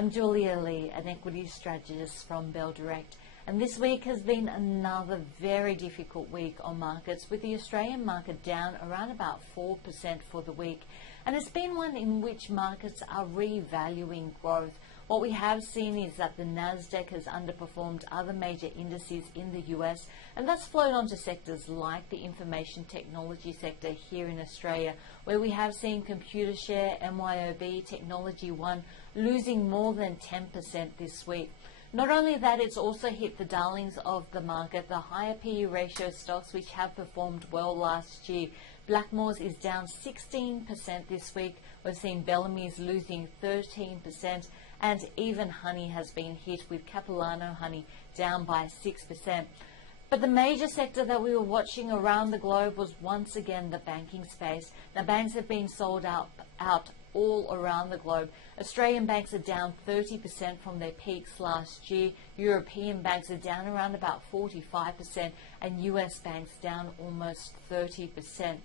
I'm Julia Lee, an equity strategist from Bell Direct, and this week has been another very difficult week on markets, with the Australian market down around about 4% for the week. And it's been one in which markets are revaluing growth. What we have seen is that the Nasdaq has underperformed other major indices in the US, and that's flowed onto sectors like the information technology sector here in Australia, where we have seen Computershare, MYOB, Technology One losing more than 10% this week. Not only that, it's also hit the darlings of the market, the higher PE ratio stocks which have performed well last year. Blackmores is down 16% this week. We've seen Bellamy's losing 13%, and even honey has been hit, with Capilano honey down by 6%. But the major sector that we were watching around the globe was once again the banking space. Now, banks have been sold out all around the globe. Australian banks are down 30% from their peaks last year. European banks are down around about 45%, and US banks down almost 30%.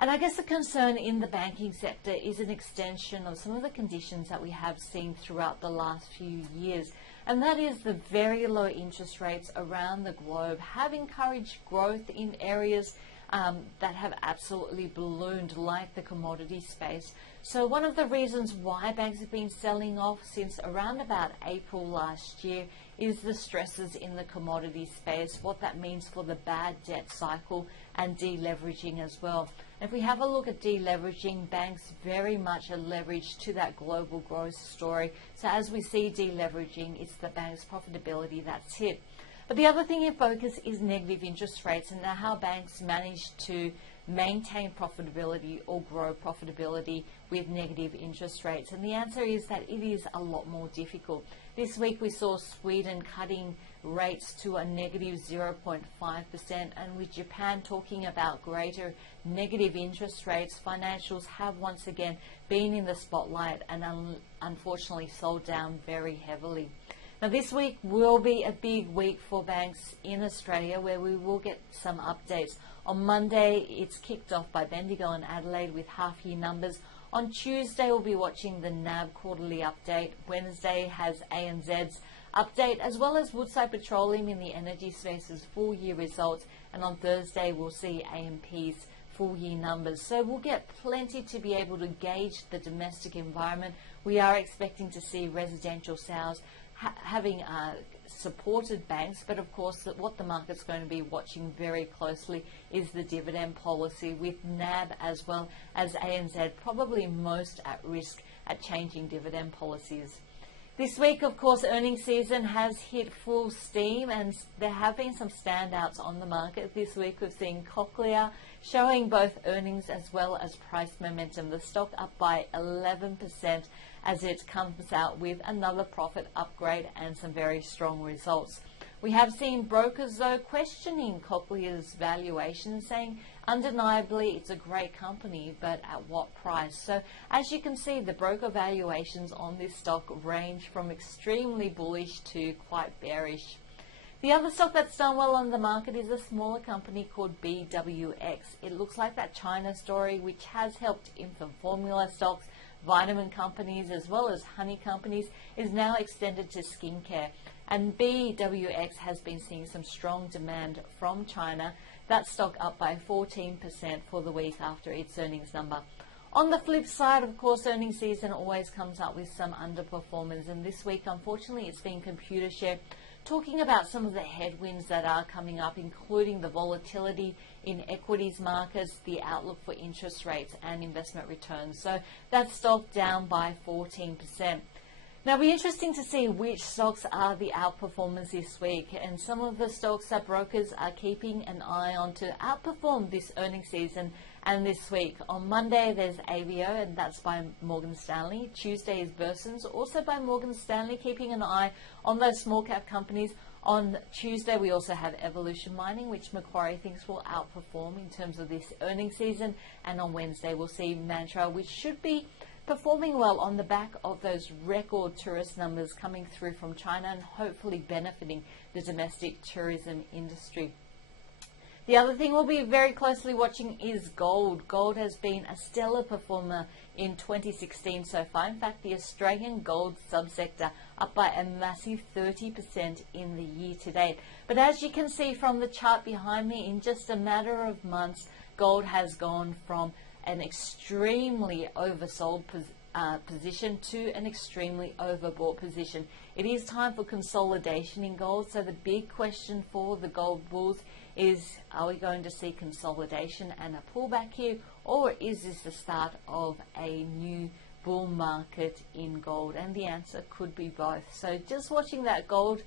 And I guess the concern in the banking sector is an extension of some of the conditions that we have seen throughout the last few years. And that is the very low interest rates around the globe have encouraged growth in areas that have absolutely ballooned, like the commodity space. So one of the reasons why banks have been selling off since around about April last year is the stresses in the commodity space, what that means for the bad debt cycle and deleveraging as well. If we have a look at deleveraging, banks very much are leveraged to that global growth story. So as we see deleveraging, it's the bank's profitability that's hit. But the other thing in focus is negative interest rates, and how banks manage to maintain profitability or grow profitability with negative interest rates. And the answer is that it is a lot more difficult. This week we saw Sweden cutting rates to a negative 0.5%, and with Japan talking about greater negative interest rates, financials have once again been in the spotlight and unfortunately sold down very heavily. Now, this week will be a big week for banks in Australia, where we will get some updates. On Monday, it's kicked off by Bendigo and Adelaide with half-year numbers. On Tuesday, we'll be watching the NAB quarterly update. Wednesday has ANZ's update, as well as Woodside Petroleum in the energy space's full-year results. And on Thursday, we'll see AMP's full-year numbers. So we'll get plenty to be able to gauge the domestic environment. We are expecting to see residential sales having supported banks, but of course what the market's going to be watching very closely is the dividend policy, with NAB as well as ANZ probably most at risk at changing dividend policies. This week, of course, earnings season has hit full steam, and there have been some standouts on the market this week. We've seen Cochlear showing both earnings as well as price momentum. The stock up by 11% as it comes out with another profit upgrade and some very strong results. We have seen brokers, though, questioning Cochlear's valuation, saying undeniably it's a great company, but at what price? So as you can see, the broker valuations on this stock range from extremely bullish to quite bearish. The other stock that's done well on the market is a smaller company called BWX. It looks like that China story, which has helped infant formula stocks, vitamin companies, as well as honey companies, is now extended to skincare. And BWX has been seeing some strong demand from China. That stock up by 14% for the week after its earnings number. On the flip side, of course, earnings season always comes up with some underperformers. And this week, unfortunately, it's been Computershare talking about some of the headwinds that are coming up, including the volatility in equities markets, the outlook for interest rates and investment returns. So that stock down by 14%. Now, it'll be interesting to see which stocks are the outperformers this week, and some of the stocks that brokers are keeping an eye on to outperform this earnings season and this week. On Monday, there's AVO, and that's by Morgan Stanley. Tuesday is Versons, also by Morgan Stanley, keeping an eye on those small cap companies. On Tuesday, we also have Evolution Mining, which Macquarie thinks will outperform in terms of this earnings season. And on Wednesday, we'll see Mantra, which should be performing well on the back of those record tourist numbers coming through from China and hopefully benefiting the domestic tourism industry. The other thing we'll be very closely watching is gold. Gold has been a stellar performer in 2016 so far. In fact, the Australian gold subsector up by a massive 30% in the year to date. But as you can see from the chart behind me, in just a matter of months, gold has gone from an extremely oversold position to an extremely overbought position. It is time for consolidation in gold. So the big question for the gold bulls is, are we going to see consolidation and a pullback here, or is this the start of a new bull market in gold? And the answer could be both. So just watching that gold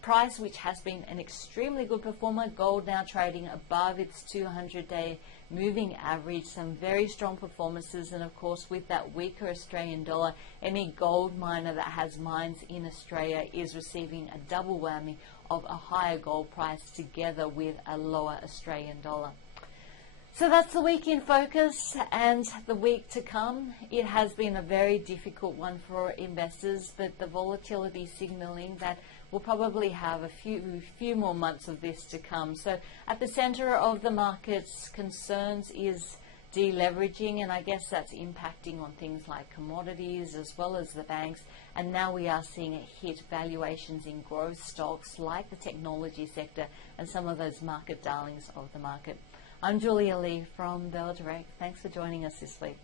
price, which has been an extremely good performer. Gold now trading above its 200-day moving average. Some very strong performances, and of course with that weaker Australian dollar, any gold miner that has mines in Australia is receiving a double whammy of a higher gold price together with a lower Australian dollar. So that's the week in focus, and the week to come. It has been a very difficult one for investors, but the volatility signaling that we'll probably have a few more months of this to come. So at the center of the market's concerns is deleveraging, and I guess that's impacting on things like commodities as well as the banks. And now we are seeing it hit valuations in growth stocks like the technology sector and some of those market darlings of the market. I'm Julia Lee from Bell Direct. Thanks for joining us this week.